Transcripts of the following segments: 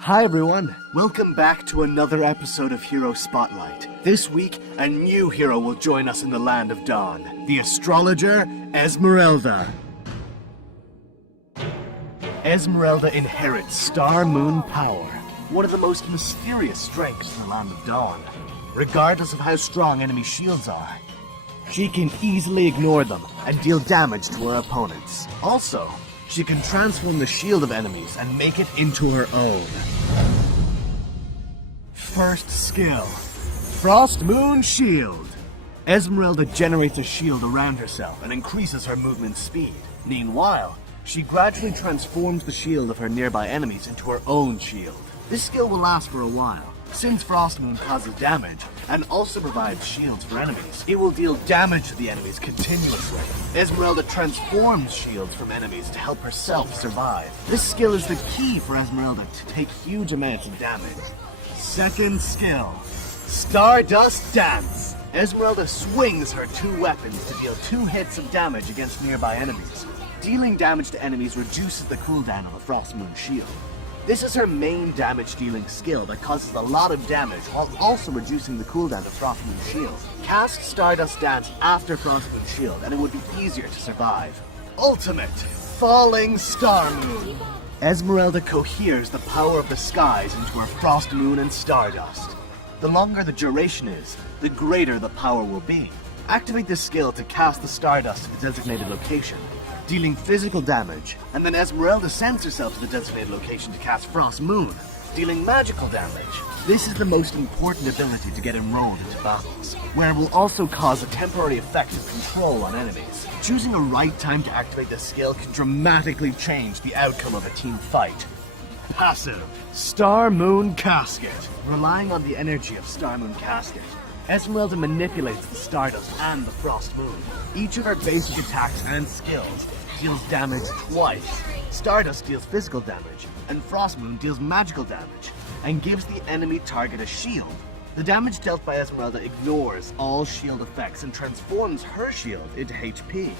Hi everyone, welcome back to another episode of Hero Spotlight. This week, a new hero will join us in the Land of Dawn, the Astrologer, Esmeralda. Esmeralda inherits star-moon power, one of the most mysterious strengths in the Land of Dawn. Regardless of how strong enemy shields are, she can easily ignore them and deal damage to her opponents. Also, she can transform the shield of enemies and make it into her own. First skill, Frost Moon Shield. Esmeralda generates a shield around herself and increases her movement speed. Meanwhile, she gradually transforms the shield of her nearby enemies into her own shield. This skill will last for a while. Since Frost Moon causes damage and also provides shields for enemies, it will deal damage to the enemies continuously. Esmeralda transforms shields from enemies to help herself survive. This skill is the key for Esmeralda to take huge amounts of damage. Second skill, Stardust Dance. Esmeralda swings her two weapons to deal 2 hits of damage against nearby enemies. Dealing damage to enemies reduces the cooldown of a Frost Moon shield. This is her main damage-dealing skill that causes a lot of damage while also reducing the cooldown of Frost Moon Shield. Cast Stardust Dance after Frost Moon Shield and it would be easier to survive. Ultimate Falling Star Moon. Esmeralda coheres the power of the skies into her Frost Moon and Stardust. The longer the duration is, the greater the power will be. Activate this skill to cast the Stardust to the designated location, dealing physical damage, and then Esmeralda sends herself to the designated location to cast Frost Moon, dealing magical damage. This is the most important ability to get enrolled into battles, where it will also cause a temporary effect of control on enemies. Choosing a right time to activate this skill can dramatically change the outcome of a team fight. Passive, Star Moon Casket. Relying on the energy of Star Moon Casket, Esmeralda manipulates the Stardust and the Frost Moon. Each of her basic attacks and skills deals damage twice. Stardust deals physical damage, and Frost Moon deals magical damage, and gives the enemy target a shield. The damage dealt by Esmeralda ignores all shield effects and transforms her shield into HP.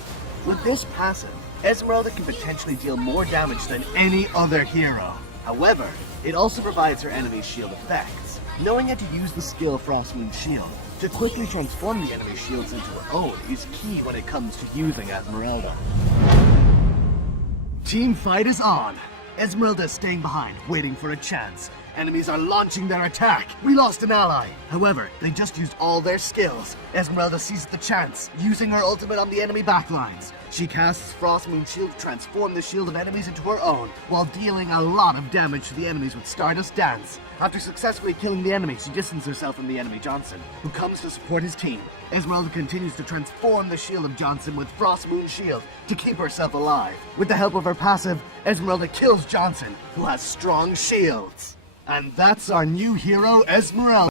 With this passive, Esmeralda can potentially deal more damage than any other hero. However, it also provides her enemy's shield effects. Knowing how to use the skill Frost Moon Shield to quickly transform the enemy's shields into her own is key when it comes to using Esmeralda. Team fight is on. Esmeralda is staying behind, waiting for a chance. Enemies are launching their attack. We lost an ally. However, they just used all their skills. Esmeralda seizes the chance, using her ultimate on the enemy backlines. She casts Frost Moon Shield to transform the shield of enemies into her own, while dealing a lot of damage to the enemies with Stardust Dance. After successfully killing the enemy, she distances herself from the enemy Johnson, who comes to support his team. Esmeralda continues to transform the shield of Johnson with Frost Moon Shield to keep herself alive. With the help of her passive, Esmeralda kills Johnson, who has strong shields. And that's our new hero, Esmeralda.